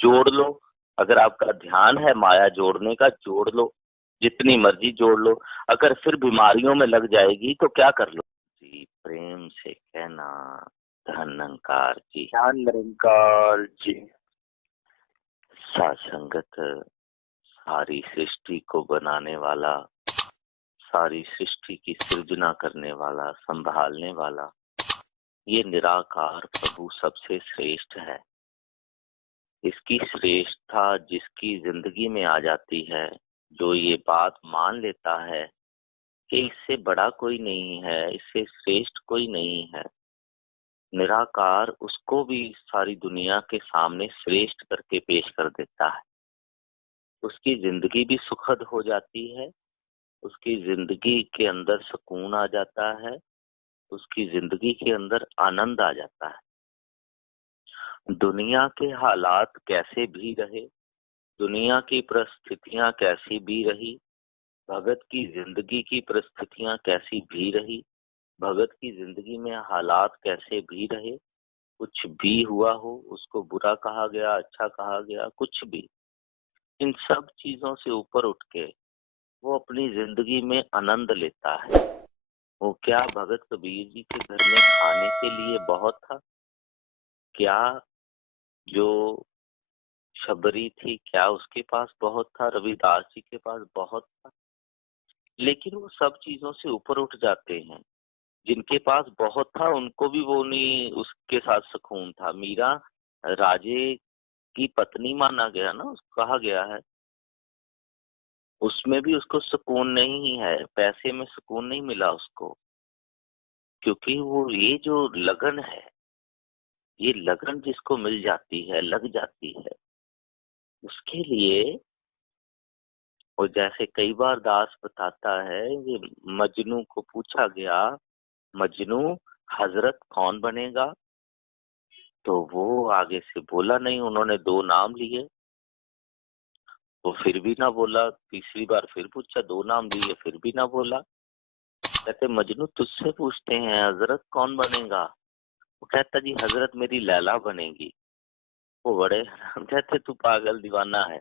जोड़ लो। अगर आपका ध्यान है माया जोड़ने का, जोड़ लो, जितनी मर्जी जोड़ लो। अगर फिर बीमारियों में लग जाएगी तो क्या कर लो जी? प्रेम से कहना धनंकार जी। ध्यान निरंकार जी। सासंगत सारी सृष्टि को बनाने वाला, सारी सृष्टि की सृजना करने वाला, संभालने वाला, ये निराकार प्रभु सबसे श्रेष्ठ है। इसकी श्रेष्ठता जिसकी जिंदगी में आ जाती है, जो ये बात मान लेता है कि इससे बड़ा कोई नहीं है, इससे श्रेष्ठ कोई नहीं है, निराकार उसको भी सारी दुनिया के सामने श्रेष्ठ करके पेश कर देता है। उसकी जिंदगी भी सुखद हो जाती है, उसकी जिंदगी के अंदर सुकून आ जाता है, उसकी जिंदगी के अंदर आनंद आ जाता है। दुनिया के हालात कैसे भी रहे, दुनिया की परिस्थितियां कैसी भी रही, भगत की जिंदगी की परिस्थितियां कैसी भी रही, भगत की जिंदगी में हालात कैसे भी रहे, कुछ भी हुआ हो, उसको बुरा कहा गया, अच्छा कहा गया, कुछ भी, इन सब चीजों से ऊपर उठ के वो अपनी जिंदगी में आनंद लेता है। वो क्या भगत कबीर जी के घर में खाने के लिए बहुत था? क्या जो शबरी थी, क्या उसके पास बहुत था? रविदास जी के पास बहुत था। लेकिन वो सब चीजों से ऊपर उठ जाते हैं। जिनके पास बहुत था उनको भी वो नहीं, उसके साथ सुकून था। मीरा राजे की पत्नी माना गया ना, उसको कहा गया है, उसमें भी उसको सुकून नहीं है, पैसे में सुकून नहीं मिला उसको। क्योंकि वो ये जो लगन है, ये लगन जिसको मिल जाती है, लग जाती है, उसके लिए। और जैसे कई बार दास बताता है, ये मजनू को पूछा गया, मजनू हजरत कौन बनेगा? तो वो आगे से बोला नहीं, उन्होंने दो नाम लिए, वो फिर भी ना बोला। तीसरी बार फिर पूछा, दो नाम लिए, फिर भी ना बोला। कहते मजनू तुझसे पूछते हैं हजरत कौन बनेगा? वो कहता जी हजरत मेरी लैला बनेगी। वो बड़े कहते तू पागल दीवाना है,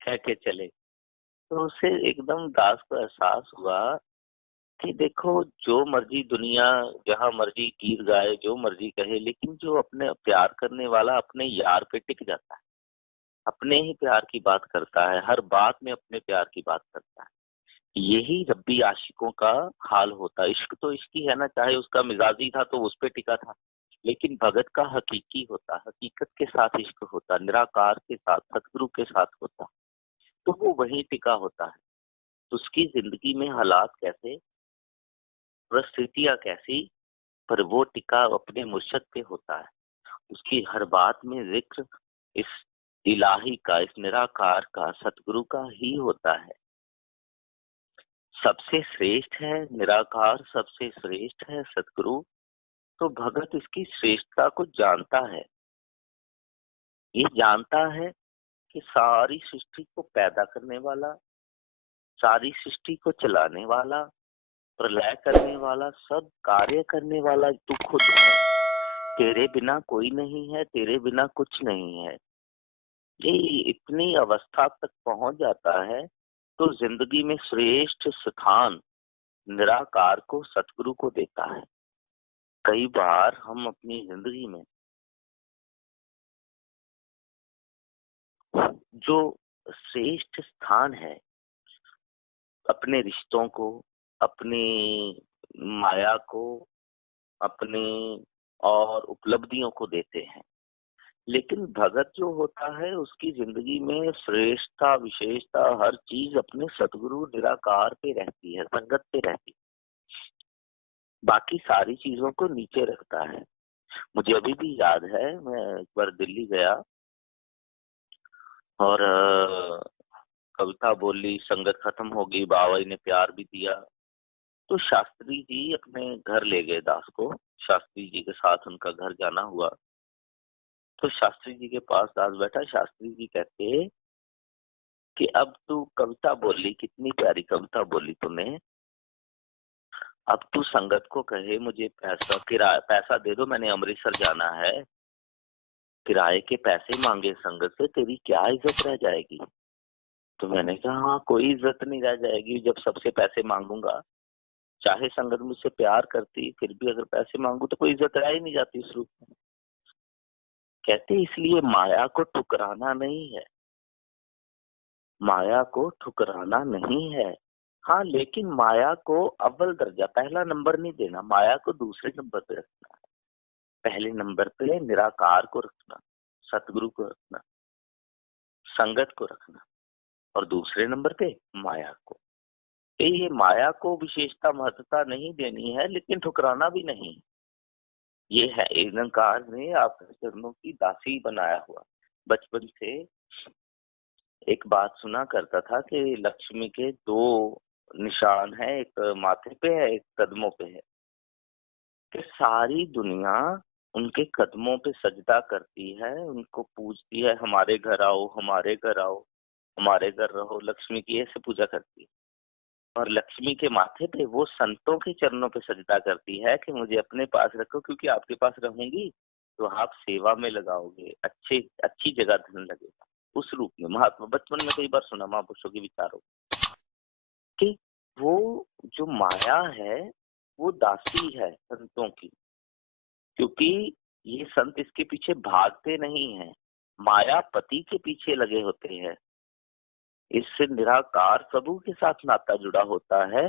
कह के चले। तो उसे एकदम दास को एहसास हुआ कि देखो, जो मर्जी दुनिया जहां मर्जी गीत गाए, जो मर्जी कहे, लेकिन जो अपने प्यार करने वाला अपने यार पे टिक जाता है, अपने ही प्यार की बात करता है, हर बात में अपने प्यार की बात करता है, यही रब्बी आशिकों का हाल होता है। इश्क तो इश्क ही है ना, चाहे उसका मिजाजी था तो उस पे टिका था, लेकिन भगत का हकीकी होता, हकीकत के साथ इश्क होता, निराकार के साथ, सतगुरु के साथ होता, तो वो वहीं टिका होता है। तो उसकी जिंदगी में हालात कैसे, परिस्थितियां कैसी, पर वो टिका अपने मुर्शद पे होता है। उसकी हर बात में जिक्र इस इलाही का, इस निराकार का, सतगुरु का ही होता है। सबसे श्रेष्ठ है निराकार, सबसे श्रेष्ठ है सतगुरु। तो भगत इसकी श्रेष्ठता को जानता है। ये जानता है कि सारी सृष्टि को पैदा करने वाला, सारी सृष्टि को चलाने वाला, प्रलय करने वाला, सब कार्य करने वाला तू खुद है। तेरे बिना कोई नहीं है, तेरे बिना कुछ नहीं है। ये इतनी अवस्था तक पहुंच जाता है तो जिंदगी में श्रेष्ठ स्थान निराकार को, सतगुरु को देता है। कई बार हम अपनी जिंदगी में जो श्रेष्ठ स्थान है, अपने रिश्तों को, अपनी माया को, अपनी और उपलब्धियों को देते हैं। लेकिन भगत जो होता है उसकी जिंदगी में श्रेष्ठता, विशेषता, हर चीज अपने सतगुरु निराकार पे रहती है, संगत पे रहती है, बाकी सारी चीजों को नीचे रखता है। मुझे अभी भी याद है, मैं एक बार दिल्ली गया और कविता बोली, संगत खत्म हो गई, बाबा जी ने प्यार भी दिया, तो शास्त्री जी अपने घर ले गए दास को। शास्त्री जी के साथ उनका घर जाना हुआ, तो शास्त्री जी के पास दास बैठा। शास्त्री जी कहते कि अब तू कविता बोली, कितनी प्यारी कविता बोली तूने, अब तू संगत को कहे मुझे पैसा किराया पैसा दे दो, मैंने अमृतसर जाना है, किराए के पैसे मांगे संगत से, तेरी क्या इज्जत रह जाएगी? तो मैंने कहा हाँ, कोई इज्जत नहीं रह जाएगी जब सबसे पैसे मांगूंगा। चाहे संगत मुझसे प्यार करती, फिर भी अगर पैसे मांगू तो कोई इज्जत रह ही नहीं जाती उस रूप में। कहते इसलिए माया को ठुकराना नहीं है, माया को ठुकराना नहीं है। हाँ, लेकिन माया को अव्वल दर्जा, पहला नंबर नहीं देना, माया को दूसरे नंबर पे रखना है। पहले नंबर पे निराकार को रखना, सतगुरु को रखना, संगत को रखना, और दूसरे नंबर पे माया को। ये माया को विशेषता महत्वता नहीं देनी है, लेकिन ठुकराना भी नहीं। ये है निरंकार ने आपके चरणों की दासी बनाया हुआ। बचपन से एक बात सुना करता था कि लक्ष्मी के दो निशान है, एक माथे पे है, एक कदमों पे है। कि सारी दुनिया उनके कदमों पे सजदा करती है, उनको पूजती है, हमारे घर आओ, हमारे घर आओ, हमारे घर रहो। लक्ष्मी की ऐसे पूजा करती है। और लक्ष्मी के माथे पे वो संतों के चरणों पे सजदा करती है कि मुझे अपने पास रखो, क्योंकि आपके पास रहूंगी तो आप सेवा में लगाओगे, अच्छी जगह धन लगेगा। उस रूप में महात्मा, बचपन में कई बार सुना महापुरुषों के विचारों कि वो जो माया है वो दासी है संतों की, क्योंकि ये संत इसके पीछे भागते नहीं हैं, माया पति के पीछे लगे होते हैं। इससे निराकार प्रभु के साथ नाता जुड़ा होता है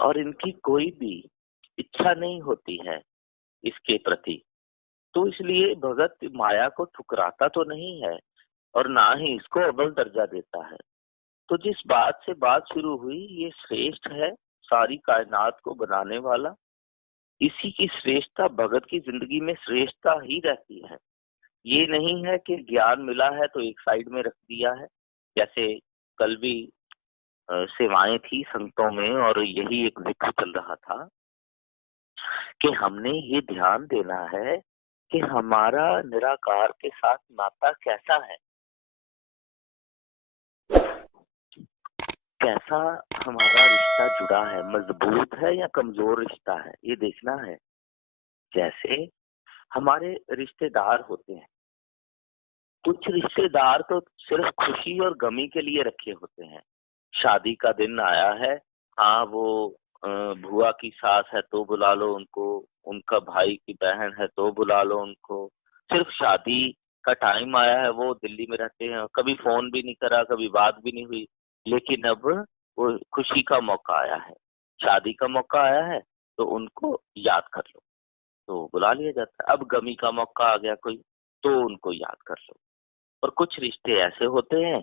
और इनकी कोई भी इच्छा नहीं होती है इसके प्रति। तो इसलिए भगत माया को ठुकराता तो नहीं है और ना ही इसको अव्वल दर्जा देता है। तो जिस बात से बात शुरू हुई, ये श्रेष्ठ है, सारी कायनात को बनाने वाला। इसी की श्रेष्ठता भगत की जिंदगी में श्रेष्ठता ही रहती है। ये नहीं है कि ज्ञान मिला है तो एक साइड में रख दिया है। जैसे कल भी सेवाएं थी संतों में और यही एक जिक्र चल रहा था कि हमने ये ध्यान देना है कि हमारा निराकार के साथ नाता कैसा है, कैसा हमारा रिश्ता जुड़ा है, मजबूत है या कमजोर रिश्ता है, ये देखना है। जैसे हमारे रिश्तेदार होते हैं, कुछ रिश्तेदार तो सिर्फ खुशी और गमी के लिए रखे होते हैं। शादी का दिन आया है, हाँ वो बुआ की सास है तो बुला लो उनको, उनका भाई की बहन है तो बुला लो उनको। सिर्फ शादी का टाइम आया है, वो दिल्ली में रहते हैं, कभी फोन भी नहीं करा, कभी बात भी नहीं हुई, लेकिन अब वो खुशी का मौका आया है, शादी का मौका आया है, तो उनको याद कर लो, तो बुला लिया जाता है। अब गमी का मौका आ गया कोई, तो उनको याद कर लो। और कुछ रिश्ते ऐसे होते हैं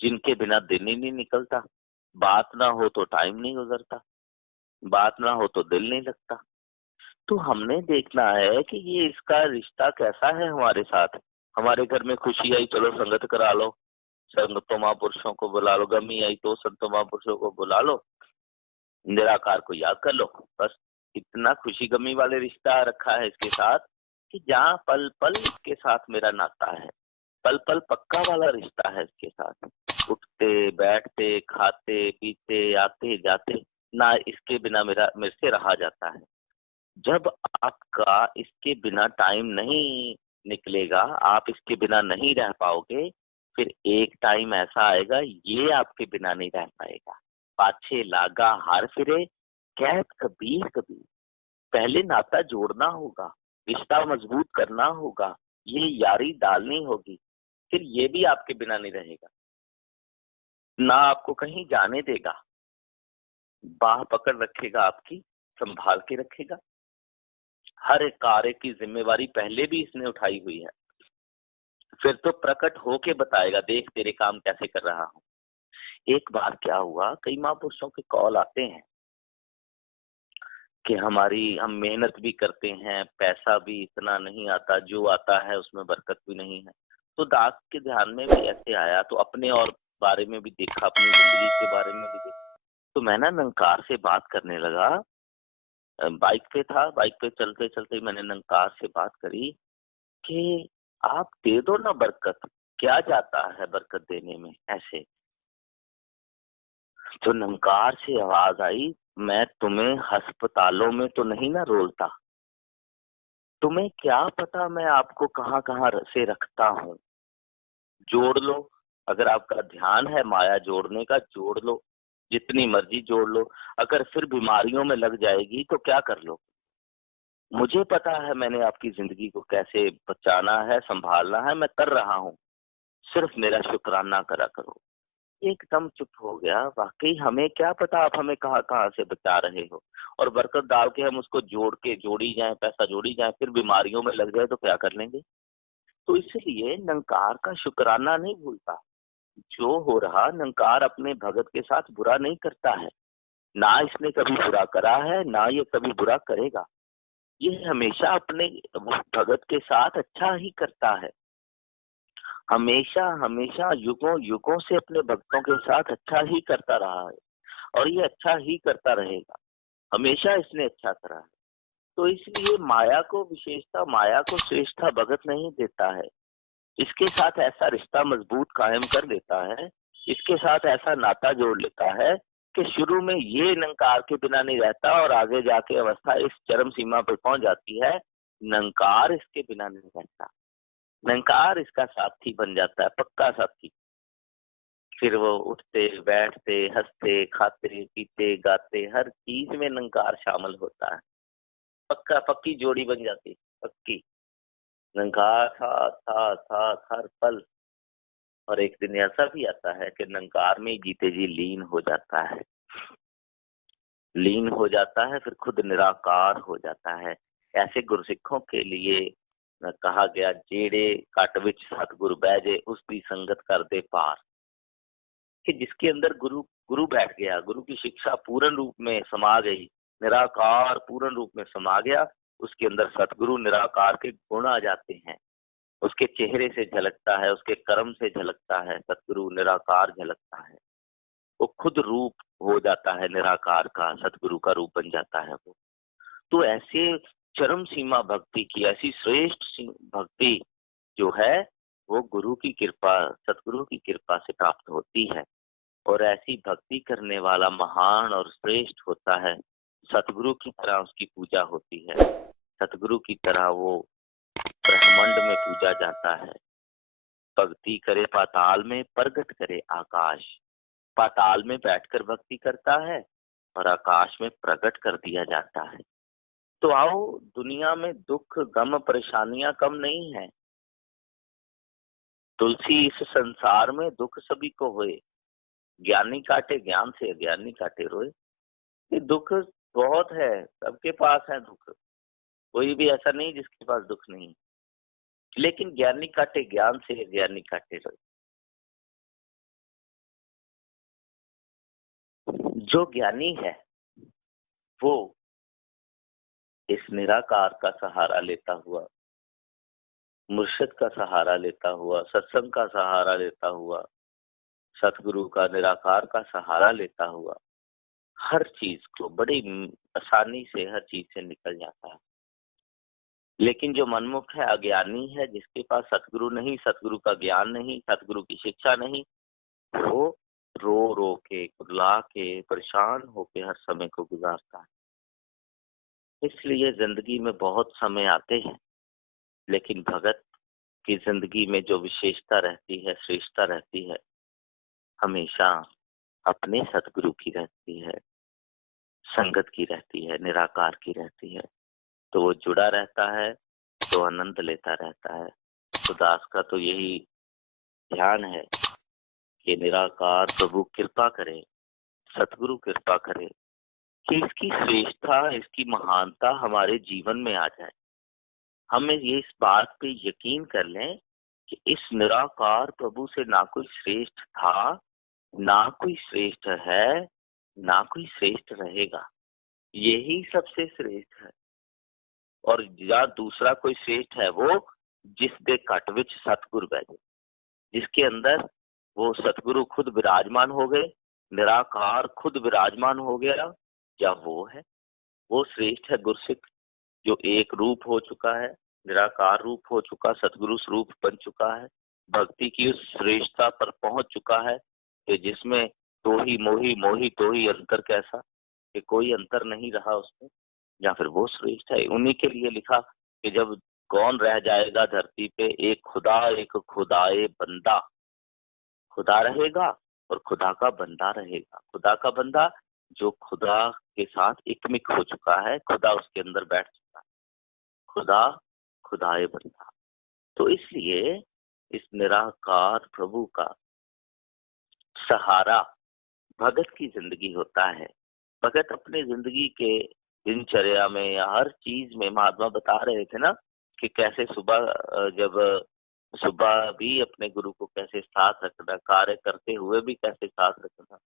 जिनके बिना दिन ही नहीं निकलता, बात ना हो तो टाइम नहीं गुजरता, बात ना हो तो दिल नहीं लगता। तो हमने देखना है कि ये इसका रिश्ता कैसा है हमारे साथ। हमारे घर में खुशी आई, चलो संगत करा लो, संतों महापुरुषों को बुला लो, गमी आई तो संतों महापुरुषों को बुला लो, निराकार को याद कर लो। बस इतना खुशी गमी वाले रिश्ता रखा है इसके साथ कि जहाँ पल पल इसके साथ मेरा नाता है, पल पल पक्का वाला रिश्ता है इसके साथ। उठते बैठते खाते पीते आते जाते, ना इसके बिना मेरा मेरे से रहा जाता है। जब आपका इसके बिना टाइम नहीं निकलेगा, आप इसके बिना नहीं रह पाओगे, फिर एक टाइम ऐसा आएगा ये आपके बिना नहीं रह पाएगा। पाछे लागा हार फिरे, कहत कबीर कबीर। पहले नाता जोड़ना होगा, रिश्ता मजबूत करना होगा, ये यारी डालनी होगी, फिर ये भी आपके बिना नहीं रहेगा, ना आपको कहीं जाने देगा, बाह पकड़ रखेगा आपकी, संभाल के रखेगा। हर एक कार्य की जिम्मेवारी पहले भी इसने उठाई हुई है, फिर तो प्रकट होके बताएगा, देख तेरे काम कैसे कर रहा हूँ। एक बार क्या हुआ, कई महापुरुषों के कॉल आते हैं कि हम मेहनत भी करते हैं, पैसा भी इतना नहीं आता, जो आता है उसमें बरकत भी नहीं है। तो दास के ध्यान में भी ऐसे आया, तो अपने और बारे में भी देखा, अपनी जिंदगी के बारे में भी देखा। तो मैं ना निरंकार से बात करने लगा, बाइक पे था, बाइक पे चलते चलते मैंने निरंकार से बात करी कि आप दे दो ना बरकत, क्या जाता है बरकत देने में ऐसे। तो निरंकार से आवाज आई, मैं तुम्हें अस्पतालों में तो नहीं ना रोलता, तुम्हें क्या पता मैं आपको कहाँ कहाँ से रखता हूँ। जोड़ लो, अगर आपका ध्यान है माया जोड़ने का, जोड़ लो, जितनी मर्जी जोड़ लो। अगर फिर बीमारियों में लग जाएगी तो क्या कर लो। मुझे पता है मैंने आपकी जिंदगी को कैसे बचाना है, संभालना है, मैं कर रहा हूँ। सिर्फ मेरा शुक्राना करा करो। एकदम चुप हो गया। वाकई हमें क्या पता आप हमें कहाँ कहाँ से बचा रहे हो। और बरकत डाल के हम उसको जोड़ के जोड़ी जाए, पैसा जोड़ी जाए, फिर बीमारियों में लग जाए तो क्या कर लेंगे। तो इसलिए निरंकार का शुक्राना नहीं भूलता। जो हो रहा, निरंकार अपने भगत के साथ बुरा नहीं करता है। ना इसने कभी बुरा करा है, ना ये कभी बुरा करेगा। ये हमेशा अपने भगत के साथ अच्छा ही करता है। हमेशा हमेशा युगों युगों से अपने भक्तों के साथ अच्छा ही करता रहा है, और ये अच्छा ही करता रहेगा। हमेशा इसने अच्छा करा है। तो इसलिए माया को विशेषता, माया को श्रेष्ठता भगत नहीं देता है। इसके साथ ऐसा रिश्ता मजबूत कायम कर देता है, इसके साथ ऐसा नाता जोड़ लेता है कि शुरू में ये निरंकार के बिना नहीं रहता, और आगे जाके अवस्था इस चरम सीमा पर पहुंच जाती है, निरंकार इसके बिना नहीं रहता। निरंकार इसका साथी बन जाता है, पक्का साथी। फिर वो उठते बैठते हंसते खाते पीते गाते हर चीज में निरंकार शामिल होता है। पक्का, पक्की जोड़ी बन जाती, पक्की। निरंकार साथ हर पल। और एक दिन ऐसा भी आता है कि निरंकार में जीते जी लीन हो जाता है। लीन हो जाता है, फिर खुद निराकार हो जाता है। ऐसे गुरसिखों के लिए कहा गया, जेड़े कट विच सतगुरु बैजे उसकी संगत कर दे पार। कि जिसके अंदर गुरु गुरु बैठ गया, गुरु की शिक्षा पूर्ण रूप में समा गई, निराकार पूर्ण रूप में समा गया, उसके अंदर सतगुरु निराकार के गुण आ जाते हैं। उसके चेहरे से झलकता है, उसके कर्म से झलकता है, सतगुरु निराकार झलकता है। वो खुद रूप हो जाता है निराकार का, सतगुरु का रूप बन जाता है वो। तो ऐसे चरम सीमा भक्ति की, ऐसी श्रेष्ठ भक्ति जो है वो गुरु की कृपा, सतगुरु की कृपा से प्राप्त होती है। और ऐसी भक्ति करने वाला महान और श्रेष्ठ होता है। सतगुरु की तरह उसकी पूजा होती है, सतगुरु की तरह वो ब्रह्मांड में पूजा जाता है। भक्ति करे पाताल में, प्रगट करे आकाश। पाताल में बैठकर भक्ति करता है और आकाश में प्रकट कर दिया जाता है। तो आओ, दुनिया में दुख गम परेशानियां कम नहीं है। तुलसी इस संसार में दुख सभी को होए, ज्ञानी काटे ज्ञान से, अज्ञानी काटे रोए। ये दुख बहुत है, सबके पास है दुख। कोई भी ऐसा नहीं जिसके पास दुख नहीं। लेकिन ज्ञानी काटे ज्ञान से, अज्ञानी काटे रोए। जो ज्ञानी है वो इस निराकार का सहारा लेता हुआ, मुर्शिद का सहारा लेता हुआ, सत्संग का सहारा लेता हुआ, सतगुरु का निराकार का सहारा लेता हुआ, हर चीज को बड़ी आसानी से, हर चीज से निकल जाता है। लेकिन जो मनमुख है, अज्ञानी है, जिसके पास सतगुरु नहीं, सतगुरु का ज्ञान नहीं, सतगुरु की शिक्षा नहीं, वो रो रो के, कुर्ला के, परेशान होके हर समय को गुजारता है। इसलिए जिंदगी में बहुत समय आते हैं, लेकिन भगत की जिंदगी में जो विशेषता रहती है, श्रेष्ठता रहती है, हमेशा अपने सतगुरु की रहती है, संगत की रहती है, निराकार की रहती है। तो वो जुड़ा रहता है, तो आनंद लेता रहता है। तो दास का तो यही ध्यान है कि निराकार प्रभु कृपा करे, सतगुरु कृपा करे कि इसकी श्रेष्ठता, इसकी महानता हमारे जीवन में आ जाए। हमें ये इस बात पे यकीन कर लें कि इस निराकार प्रभु से ना कोई श्रेष्ठ था, ना कोई श्रेष्ठ है, ना कोई श्रेष्ठ रहेगा। यही सबसे श्रेष्ठ है। और या दूसरा कोई श्रेष्ठ है वो जिस दे कट विच सतगुरु बैठे, जिसके अंदर वो सतगुरु खुद विराजमान हो गए, निराकार खुद विराजमान हो गया, या वो है, वो श्रेष्ठ है गुरसिख, जो एक रूप हो चुका है, निराकार रूप हो चुका, सतगुरु स्वरूप बन चुका है, भक्ति की उस श्रेष्ठता पर पहुंच चुका है कि जिसमें तो ही मोही, मोही तो ही अंतर कैसा, कि कोई अंतर नहीं रहा उसमें। या फिर वो श्रेष्ठ है। उन्हीं के लिए लिखा कि जब कौन रह जाएगा धरती पे, एक खुदा एक खुदाए बंदा। खुदा रहेगा और खुदा का बंदा रहेगा। खुदा का बंदा जो खुदा के साथ एकमिक हो चुका है, खुदा उसके अंदर बैठ चुका है। खुदा खुदाए बंदा। तो इसलिए इस निराकार प्रभु का सहारा भगत की जिंदगी होता है। भगत अपने जिंदगी के दिनचर्या में या हर चीज में, महात्मा बता रहे थे ना कि कैसे सुबह जब सुबह भी अपने गुरु को कैसे साथ रखना, कार्य करते हुए भी कैसे साथ रखना,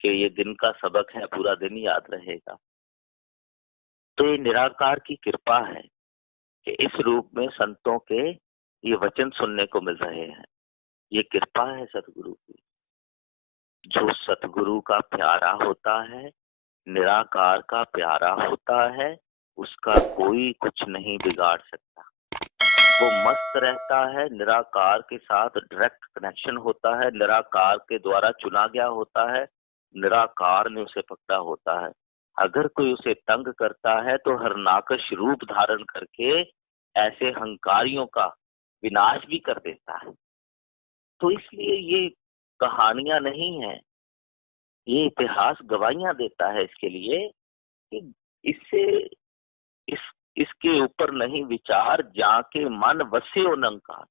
कि ये दिन का सबक है, पूरा दिन याद रहेगा। तो ये निराकार की कृपा है कि इस रूप में संतों के ये वचन सुनने को मिल रहे हैं। ये कृपा है सतगुरु की। जो सतगुरु का प्यारा होता है, निराकार का प्यारा होता है, उसका कोई कुछ नहीं बिगाड़ सकता। वो मस्त रहता है, निराकार के साथ डायरेक्ट कनेक्शन होता है, निराकार के द्वारा चुना गया होता है, निराकार ने उसे पकड़ा होता है। अगर कोई उसे तंग करता है तो हरनाकश रूप धारण करके ऐसे हंकारियों का विनाश भी कर देता है। तो इसलिए ये कहानियां नहीं है, ये इतिहास गवाहियां देता है इसके लिए कि इससे इस इसके ऊपर नहीं विचार, जाके मन वसे हो नंकार।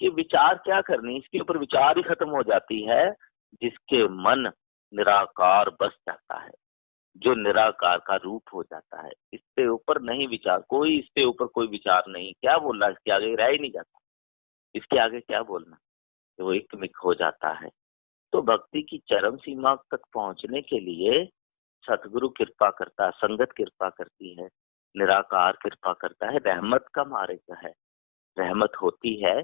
कि विचार क्या करनी, इसके ऊपर विचार ही खत्म हो जाती है जिसके मन निराकार बस जाता है, जो निराकार का रूप हो जाता है। इसके ऊपर नहीं विचार, कोई इसके ऊपर कोई विचार नहीं। क्या बोलना, इसके आगे रह ही नहीं जाता, इसके आगे क्या बोलना, वो एकमिक हो जाता है। तो भक्ति की चरम सीमा तक पहुंचने के लिए सतगुरु कृपा करता है, संगत कृपा करती है, निराकार कृपा करता है, रहमत का मार्ग है। रहमत होती है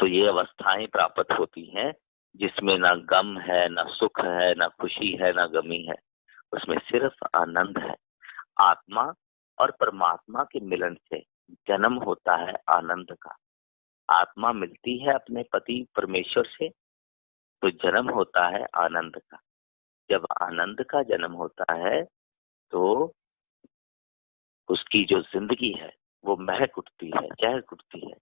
तो ये अवस्थाएं प्राप्त होती हैं जिसमें ना गम है, ना सुख है, ना खुशी है, ना गमी है, उसमें सिर्फ आनंद है। आत्मा और परमात्मा के मिलन से जन्म होता है आनंद का। आत्मा मिलती है अपने पति परमेश्वर से तो जन्म होता है आनंद का। जब आनंद का जन्म होता है तो उसकी जो जिंदगी है वो महक उठती है, चहक उठती है।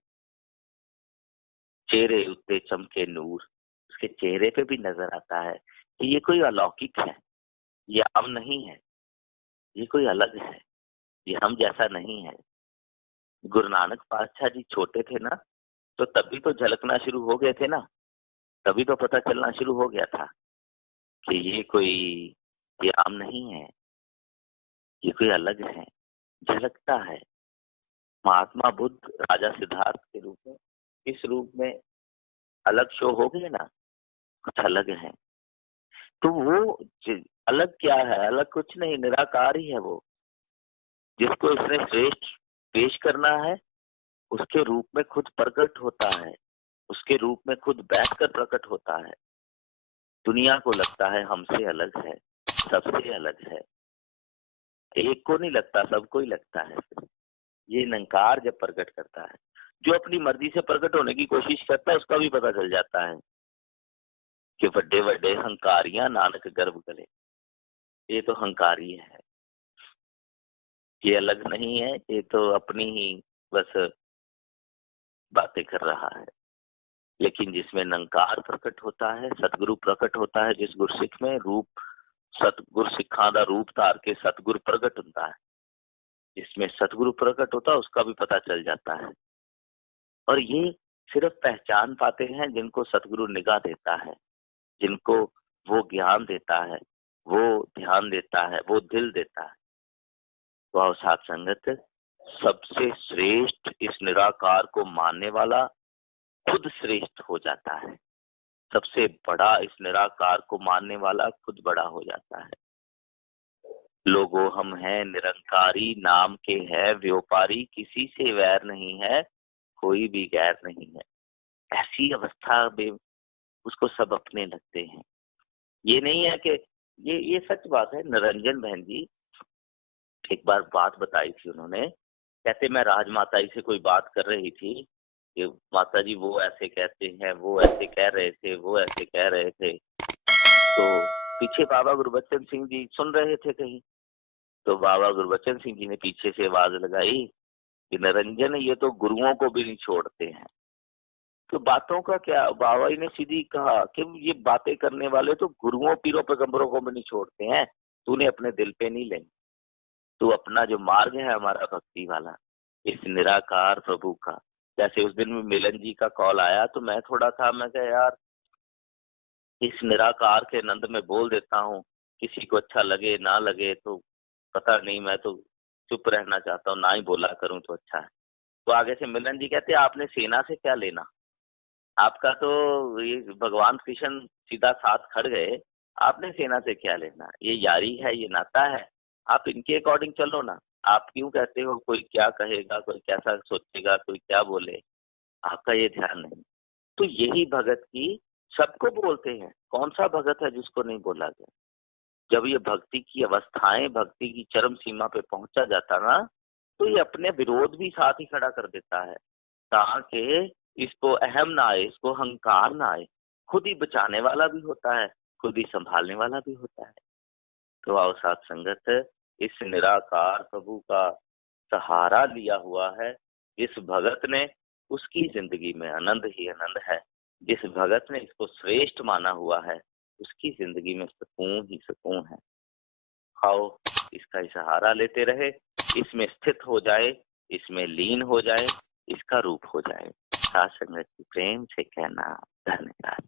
चेहरे उत्ते चमके नूर, उसके चेहरे पे भी नजर आता है कि ये कोई अलौकिक है, ये हम नहीं है, ये कोई अलग है, ये हम जैसा नहीं है। गुरु नानक पातशाह जी छोटे थे ना, तो तभी तो झलकना शुरू हो गए थे ना, तभी तो पता चलना शुरू हो गया था कि ये आम नहीं है, ये कोई अलग है, झलकता है। महात्मा बुद्ध राजा सिद्धार्थ के रूप में, इस रूप में अलग शो हो गए ना, कुछ अलग है। तो वो अलग क्या है, अलग कुछ नहीं, निराकार ही है वो। जिसको इसने श्रेष्ठ पेश करना है उसके रूप में खुद प्रकट होता है, उसके रूप में खुद बैठकर प्रकट होता है। दुनिया को लगता है हमसे अलग है, सबसे अलग है, एक को नहीं लगता, सबको ही लगता है। ये निरंकार जब प्रकट करता है, जो अपनी मर्जी से प्रकट होने की कोशिश करता है उसका भी पता चल जाता है कि बड़े बड़े हंकारियां नानक गर्भ गले। ये तो हंकारी है, ये अलग नहीं है, ये तो अपनी ही बस बातें कर रहा है। लेकिन जिसमें निरंकार प्रकट होता है, सतगुरु प्रकट होता है, जिस गुरसिख में रूप सतगुर सिखा दा रूप धार के सतगुरु प्रकट होता है, जिसमें सतगुरु प्रकट होता है उसका भी पता चल जाता है। और ये सिर्फ पहचान पाते हैं जिनको सतगुरु निगाह देता है, जिनको वो ज्ञान देता है, वो ध्यान देता है, वो दिल देता है। वह साथ संगत सबसे श्रेष्ठ इस निराकार को मानने वाला खुद श्रेष्ठ हो जाता है। सबसे बड़ा इस निराकार को मानने वाला खुद बड़ा हो जाता है। लोगो हम हैं निरंकारी, नाम के है व्यापारी, किसी से वैर नहीं है, कोई भी गैर नहीं है। ऐसी अवस्था में उसको सब अपने लगते हैं। ये नहीं है कि ये सच बात है। निरंजन बहन जी एक बार बात बताई थी उन्होंने, कहते मैं राजमाता जी से कोई बात कर रही थी कि माता जी वो ऐसे कहते हैं, वो ऐसे कह रहे थे, वो ऐसे कह रहे थे। तो पीछे बाबा गुरबचन सिंह जी सुन रहे थे कहीं, तो बाबा गुरबचन सिंह जी ने पीछे से आवाज लगाई कि निरंजन ये तो गुरुओं को भी नहीं छोड़ते हैं। तो बातों का क्या, बाबा जी ने सीधी कहा कि ये बातें करने वाले तो गुरुओं पीरों पैगंबरों को भी नहीं छोड़ते हैं, तूने अपने दिल पे नहीं लेनी। तो अपना जो मार्ग है हमारा भक्ति वाला, इस निराकार प्रभु का, जैसे उस दिन में मिलन जी का कॉल आया तो मैं थोड़ा था, मैं कहा यार इस निराकार के आनंद में बोल देता हूँ, किसी को अच्छा लगे ना लगे तो पता नहीं, मैं तो चुप रहना चाहता हूँ, ना ही बोला करूँ तो अच्छा है। तो आगे से मिलन जी कहते आपने सेना से क्या लेना, आपका तो ये भगवान कृष्ण सीधा साथ खड़ गए, आपने सेना से क्या लेना, ये यारी है, ये नाता है, आप इनके अकॉर्डिंग चलो ना। आप क्यों कहते हो कोई क्या कहेगा, कोई कैसा सोचेगा, कोई क्या बोले, आपका ये ध्यान नहीं। तो यही भगत की, सबको बोलते हैं, कौन सा भगत है जिसको नहीं बोला गया। जब ये भक्ति की अवस्थाएं, भक्ति की चरम सीमा पे पहुंचा जाता ना, तो ये अपने विरोध भी साथ ही खड़ा कर देता है, ताकि इसको अहम ना आए, इसको अहंकार ना आए। खुद ही बचाने वाला भी होता है, खुद ही संभालने वाला भी होता है। तो आओ साथ संगत, इस निराकार प्रभु का सहारा लिया हुआ है जिस भगत ने, उसकी जिंदगी में आनंद ही आनंद है। जिस भगत ने इसको श्रेष्ठ माना हुआ है, उसकी जिंदगी में सुकून ही सुकून है। आओ इसका ही सहारा लेते रहे, इसमें स्थित हो जाए, इसमें लीन हो जाए, इसका रूप हो जाए। साथ संगत की प्रेम से कहना धन्यवाद।